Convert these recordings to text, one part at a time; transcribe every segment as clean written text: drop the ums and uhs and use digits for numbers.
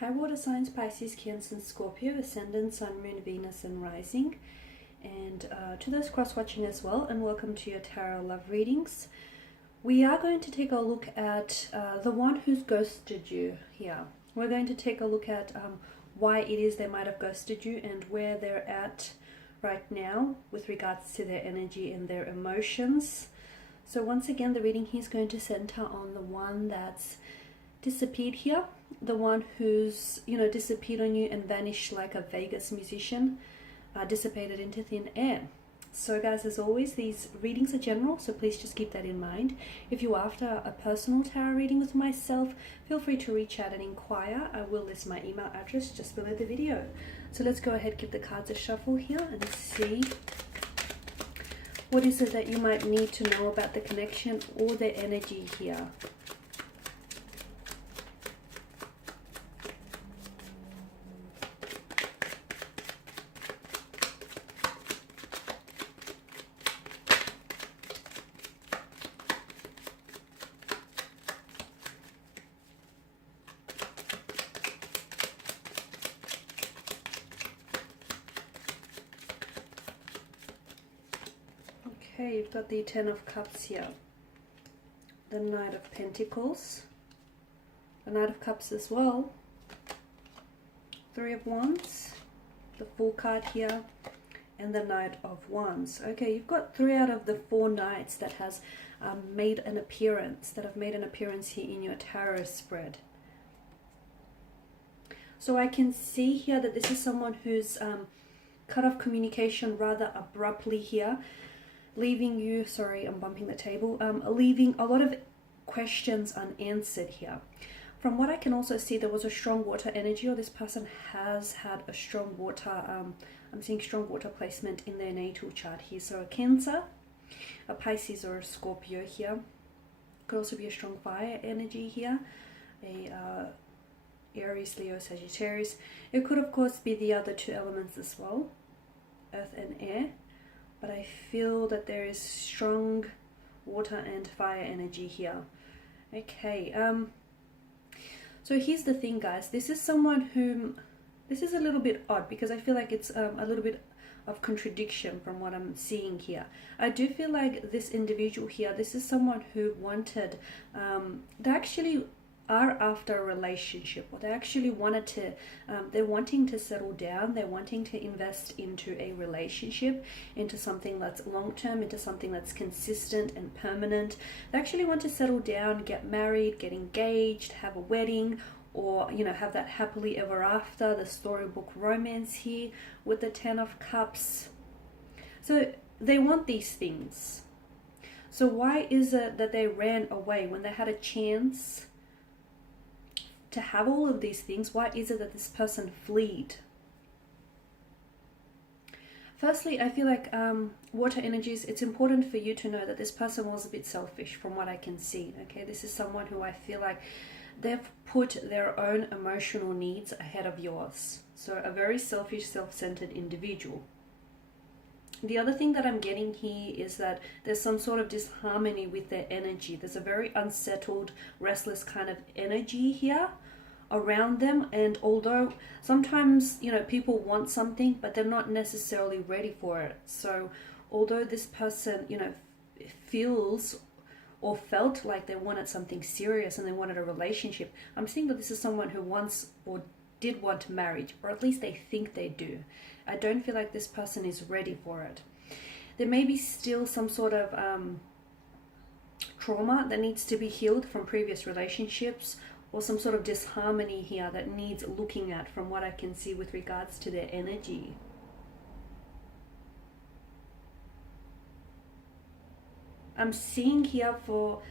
High water signs: Pisces, Cancer, and Scorpio, Ascendant, Sun, Moon, Venus, and Rising. And to those cross-watching as well, and welcome to your Tarot Love Readings. We are going to take a look at the one who's ghosted you here. We're going to take a look at why it is they might have ghosted you and where they're at right now with regards to their energy and their emotions. So once again, the reading here is going to center on the one that's disappeared here, the one who's, disappeared on you and vanished like a Vegas musician, dissipated into thin air. So guys, as always, these readings are general, so please just keep that in mind. If you're after a personal tarot reading with myself, feel free to reach out and inquire. I will list my email address just below the video. So let's go ahead, give the cards a shuffle here and see what is it that you might need to know about the connection or their energy here. Okay, you've got the Ten of Cups here, the Knight of Pentacles, the Knight of Cups as well, Three of Wands, the Fool card here, and the Knight of Wands. Okay, you've got 3 out of the 4 knights that has made an appearance, here in your tarot spread. So I can see here that this is someone who's cut off communication rather abruptly here, leaving you, sorry, I'm bumping the table, leaving a lot of questions unanswered here. From what I can also see, there was a strong water energy, or this person has had a strong water, I'm seeing strong water placement in their natal chart here. So a Cancer, a Pisces, or a Scorpio here. Could also be a strong fire energy here, a Aries, Leo, Sagittarius. It could of course be the other 2 elements as well, earth and air. But I feel that there is strong water and fire energy here. Okay, so here's the thing, guys. This is someone whom, this is a little bit odd because I feel like it's a little bit of contradiction from what I'm seeing here. I do feel like this individual here, this is someone who wanted, they actually are after a relationship, or they actually wanted to, they're wanting to settle down, they're wanting to invest into a relationship, into something that's long-term, into something that's consistent and permanent. They actually want to settle down, get married, get engaged, have a wedding, or have that happily ever after, the storybook romance here with the 10 of Cups. So they want these things. So why is it that they ran away when they had a chance to have all of these things? Why is it that this person fled? Firstly, I feel like water energies, it's important for you to know that this person was a bit selfish from what I can see. Okay, this is someone who I feel like they've put their own emotional needs ahead of yours. So a very selfish, self-centered individual. The other thing that I'm getting here is that there's some sort of disharmony with their energy. There's a very unsettled, restless kind of energy here around them. And although sometimes, people want something, but they're not necessarily ready for it. So although this person, feels or felt like they wanted something serious and they wanted a relationship, I'm seeing that this is someone who wants or did want marriage, or at least they think they do. I don't feel like this person is ready for it. There may be still some sort of trauma that needs to be healed from previous relationships, or some sort of disharmony here that needs looking at from what I can see with regards to their energy. I'm seeing here for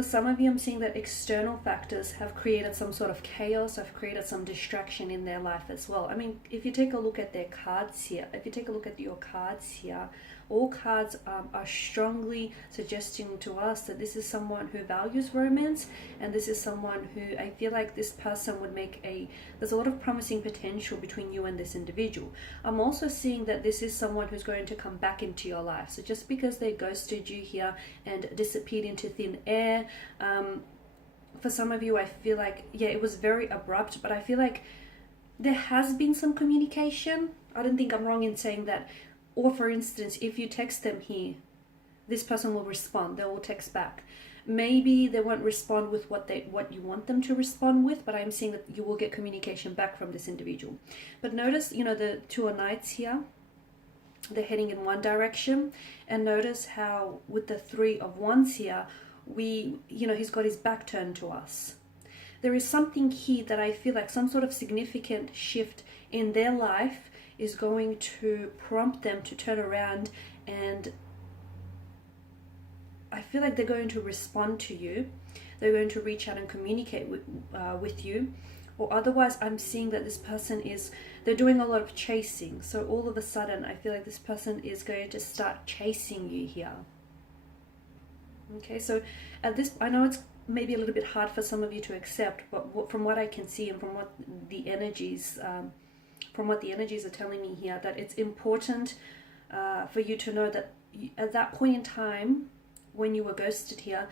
some of you, I'm seeing that external factors have created some sort of chaos, have created some distraction in their life as well. I mean, if you take a look at their cards here, if you take a look at your cards here, all cards are strongly suggesting to us that this is someone who values romance, and this is someone who I feel like this person would make there's a lot of promising potential between you and this individual. I'm also seeing that this is someone who's going to come back into your life. So just because they ghosted you here and disappeared into thin air, for some of you, I feel like, yeah, it was very abrupt, but I feel like there has been some communication. I don't think I'm wrong in saying that. Or for instance, if you text them here, this person will respond. They will text back. Maybe they won't respond with what you want them to respond with, but I'm seeing that you will get communication back from this individual. But notice, you know, the Two of Knights here, they're heading in one direction. And notice how with the Three of Wands here, he's got his back turned to us. There is something here that I feel like some sort of significant shift in their life is going to prompt them to turn around, and I feel like they're going to respond to you. They're going to reach out and communicate with you. Or otherwise, I'm seeing that this person they're doing a lot of chasing. So all of a sudden, I feel like this person is going to start chasing you here. Okay, so at this, I know it's maybe a little bit hard for some of you to accept, but from what I can see and from what the energies are telling me here, that it's important for you to know that at that point in time when you were ghosted here,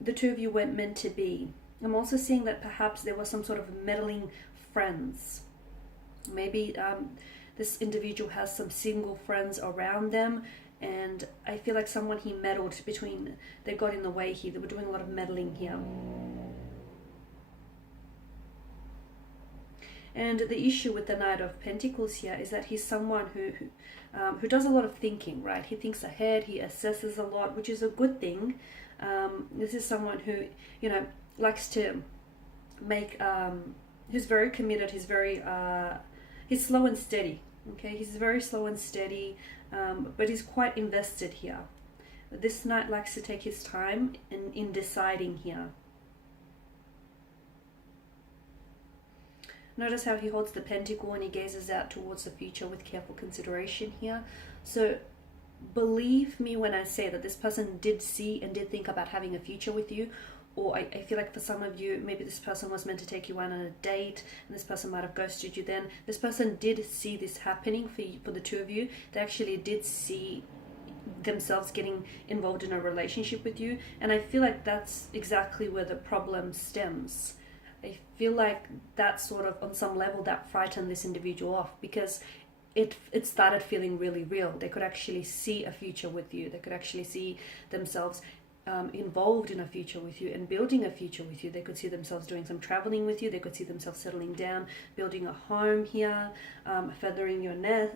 the two of you weren't meant to be. I'm also seeing that perhaps there was some sort of meddling friends. Maybe this individual has some single friends around them, and I feel like someone he meddled between, they got in the way here. They were doing a lot of meddling here. And the issue with the Knight of Pentacles here is that he's someone who does a lot of thinking, right? He thinks ahead, he assesses a lot, which is a good thing. This is someone who, likes to make, who's very committed, he's slow and steady, okay? He's very slow and steady, but he's quite invested here. This Knight likes to take his time in deciding here. Notice how he holds the pentacle and he gazes out towards the future with careful consideration here. So believe me when I say that this person did see and did think about having a future with you. Or I feel like for some of you, maybe this person was meant to take you on a date and this person might have ghosted you then. This person did see this happening for the two of you. They actually did see themselves getting involved in a relationship with you. And I feel like that's exactly where the problem stems. I feel like that sort of, on some level, that frightened this individual off, because it started feeling really real. They could actually see a future with you. They could actually see themselves involved in a future with you and building a future with you. They could see themselves doing some traveling with you. They could see themselves settling down, building a home here, feathering your nest,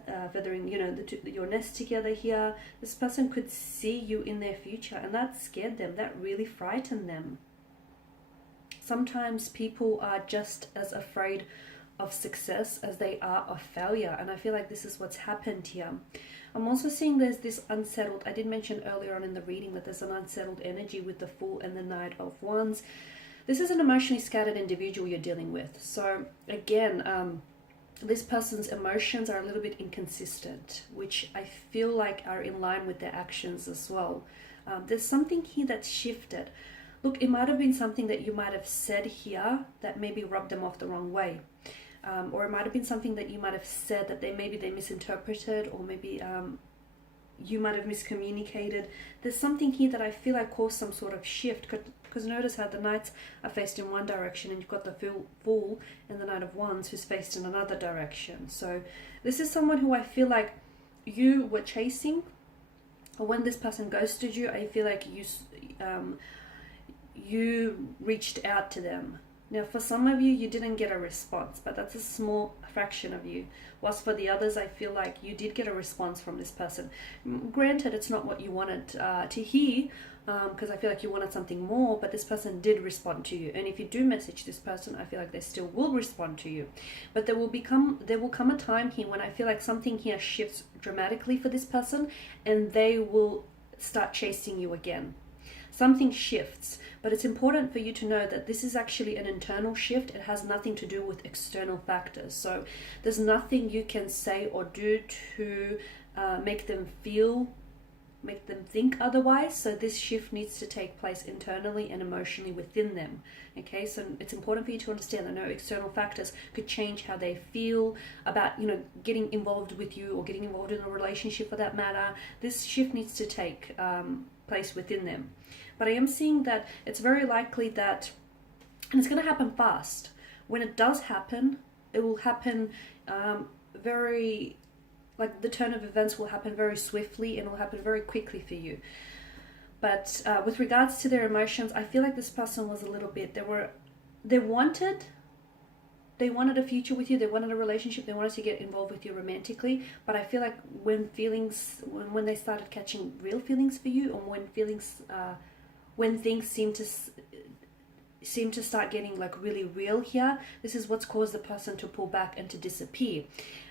your nest together here. This person could see you in their future, and that scared them. That really frightened them. Sometimes people are just as afraid of success as they are of failure, and I feel like this is what's happened here. I'm also seeing there's this unsettled, I did mention earlier on in the reading that there's an unsettled energy with the Fool and the Knight of Wands. This is an emotionally scattered individual you're dealing with. So again, this person's emotions are a little bit inconsistent, which I feel like are in line with their actions as well. There's something here that's shifted. Look, it might have been something that you might have said here that maybe rubbed them off the wrong way. Or it might have been something that you might have said that they misinterpreted, or maybe you might have miscommunicated. There's something here that I feel like caused some sort of shift, because notice how the Knights are faced in one direction and you've got the Fool and the Knight of Wands who's faced in another direction. So this is someone who I feel like you were chasing, or when this person ghosted you, I feel like you reached out to them. Now, for some of you, you didn't get a response, but that's a small fraction of you. Whilst for the others, I feel like you did get a response from this person. Granted, it's not what you wanted to hear, because I feel like you wanted something more, but this person did respond to you. And if you do message this person, I feel like they still will respond to you. But there will come a time here when I feel like something here shifts dramatically for this person, and they will start chasing you again. Something shifts, but it's important for you to know that this is actually an internal shift. It has nothing to do with external factors. So there's nothing you can say or do to make them think otherwise. So this shift needs to take place internally and emotionally within them. Okay, so it's important for you to understand that no external factors could change how they feel about, getting involved with you or getting involved in a relationship for that matter. This shift needs to take place within them. But I am seeing that it's very likely that And it's going to happen fast. When it does happen, it will happen very, like the turn of events will happen very swiftly and will happen very quickly for you. But with regards to their emotions, I feel like this person was a little bit, they wanted a future with you, they wanted a relationship, they wanted to get involved with you romantically, but I feel like when they started catching real feelings for you, or when things seem to start getting like really real here, this is what's caused the person to pull back and to disappear.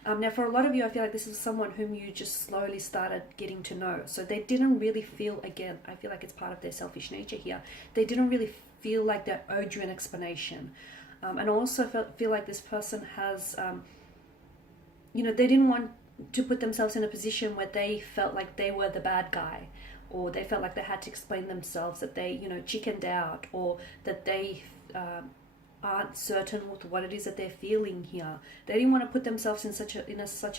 Now for a lot of you, I feel like this is someone whom you just slowly started getting to know, so they didn't really feel, again, I feel like it's part of their selfish nature here, they didn't really feel like they owed you an explanation. And also feel like this person has, they didn't want to put themselves in a position where they felt like they were the bad guy, or they felt like they had to explain themselves, that they, chickened out, or that they aren't certain with what it is that they're feeling here. They didn't want to put themselves in such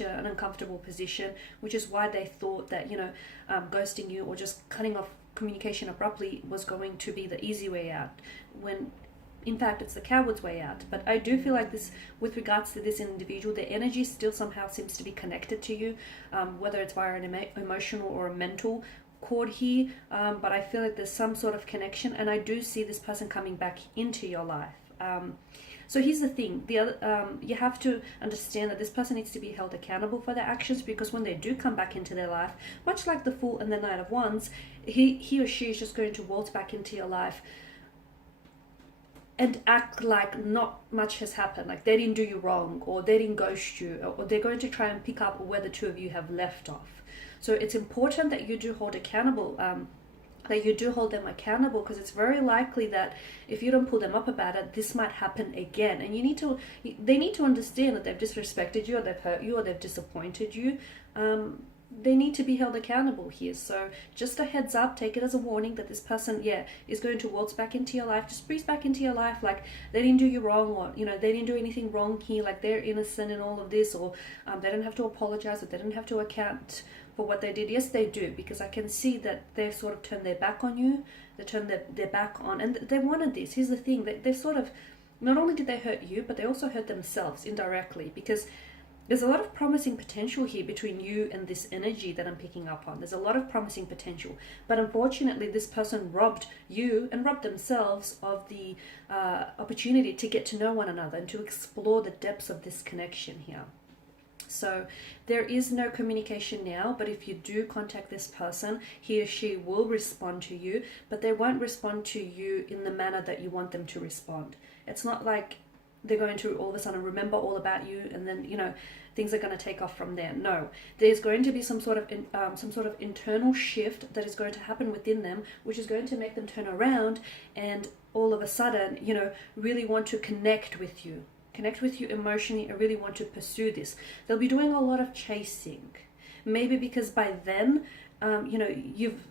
an uncomfortable position, which is why they thought that, ghosting you or just cutting off communication abruptly was going to be the easy way out, when in fact it's the coward's way out. But I do feel like this, with regards to this individual, their energy still somehow seems to be connected to you, whether it's via an emotional or a mental cord here, but I feel like there's some sort of connection, and I do see this person coming back into your life. So here's the thing, you have to understand that this person needs to be held accountable for their actions, because when they do come back into their life, much like the Fool and the Knight of Wands, he or she is just going to waltz back into your life and act like not much has happened, like they didn't do you wrong, or they didn't ghost you, or they're going to try and pick up where the two of you have left off. So it's important that you do hold them accountable, because it's very likely that if you don't pull them up about it, this might happen again. And they need to understand that they've disrespected you, or they've hurt you, or they've disappointed you. They need to be held accountable here. So just a heads up, take it as a warning that this person, is going to waltz back into your life, just breeze back into your life like they didn't do you wrong, or, they didn't do anything wrong here, like they're innocent in all of this, or they don't have to apologize, or they don't have to account for what they did. Yes, they do, because I can see that they've sort of turned their back on you, they turned their back on, and they wanted this. Here's the thing, they sort of, not only did they hurt you, but they also hurt themselves indirectly, because there's a lot of promising potential here between you and this energy that I'm picking up on. There's a lot of promising potential, but unfortunately this person robbed you and robbed themselves of the opportunity to get to know one another and to explore the depths of this connection here. So there is no communication now, but if you do contact this person, he or she will respond to you, but they won't respond to you in the manner that you want them to respond. It's not like they're going to all of a sudden remember all about you, and then things are going to take off from there. No, there's going to be some sort of internal shift that is going to happen within them, which is going to make them turn around and all of a sudden really want to connect with you emotionally, and really want to pursue this. They'll be doing a lot of chasing, maybe because by then you've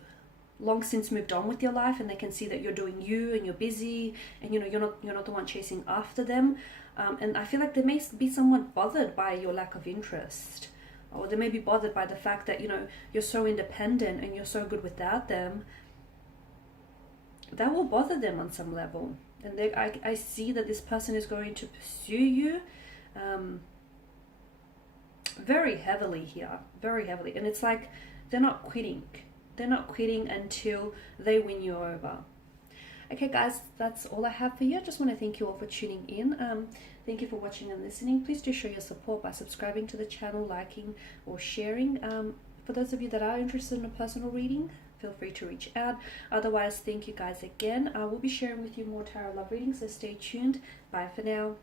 long since moved on with your life, and they can see that you're doing you and you're busy, and you're not the one chasing after them, and I feel like they may be somewhat bothered by your lack of interest, or they may be bothered by the fact that you're so independent and you're so good without them. That will bother them on some level, and I see that this person is going to pursue you very heavily here, very heavily, and it's like they're not quitting until they win you over. Okay guys, that's all I have for you. I just want to thank you all for tuning in. Thank you for watching and listening. Please do show your support by subscribing to the channel, liking or sharing. For those of you that are interested in a personal reading, feel free to reach out. Otherwise, thank you guys again. I will be sharing with you more tarot love readings, so stay tuned. Bye for now.